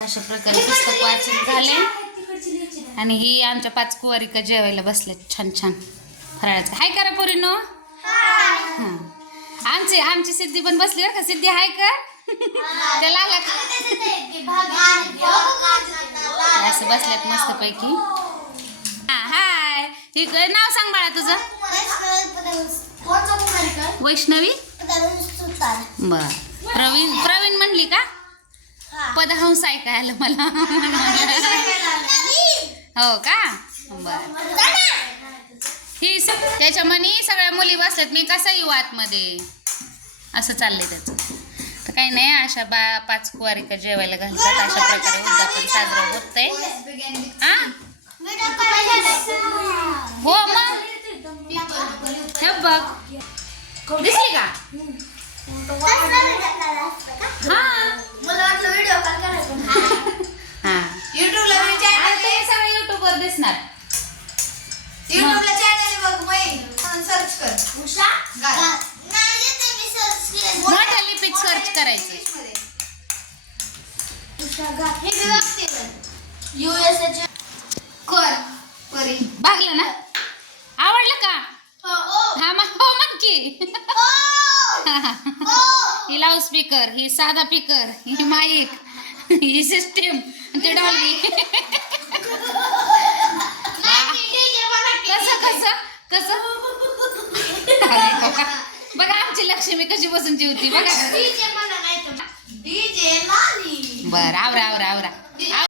अशा प्रकारे पुस्तक वाचन झाले. आणि ही आमच्या पाच कुवारिका जेवायला बसल्यात छान छान. फराळाचं. हाय करा पोरीनो. हां. आमची आमची सिद्धी पण बसली बरं का? सिद्धी हाय का त्याला आला? असं बसल्यात मस्त पैकी हा हाय. हे नाव सांग बाळा तुझं. वैष्णवी? बर. प्रवीण प्रवीण म्हणली का? पदहंस ऐकायला मला. हो का? बर. ही त्याच्या मनी सगळ्या मुली बसल्यात. मी कसं येऊ आतमध्ये? असं चाललंय त्याचं. तर काही नाही अशा बा पाच कुवारिका जेवायला घालतात. अशा प्रकारे उद्यापन साजरं होतंय. हो मग? बघ. दिसली का हा हा युट्यूबला मी आणि चॅनल ते सगळं युट्यूबवर दिसणार. युट्यूबला चॅनल बघ मै सर्च कर गाणं. मोठ्या लिपीत सर्च करायचं. युएसए कर. परी. भागलं ना? आवडलं का? हा. मग हो मग की. ही. लाऊड स्पीकर ही साधा स्पीकर ही माईक ही सिस्टीम ते डॉल्बी कसं कसं कसं बघा आमची लक्ष्मी कशी बसून जेवती बघा. डीजे लाली बरं आवरा आवरा आवरा.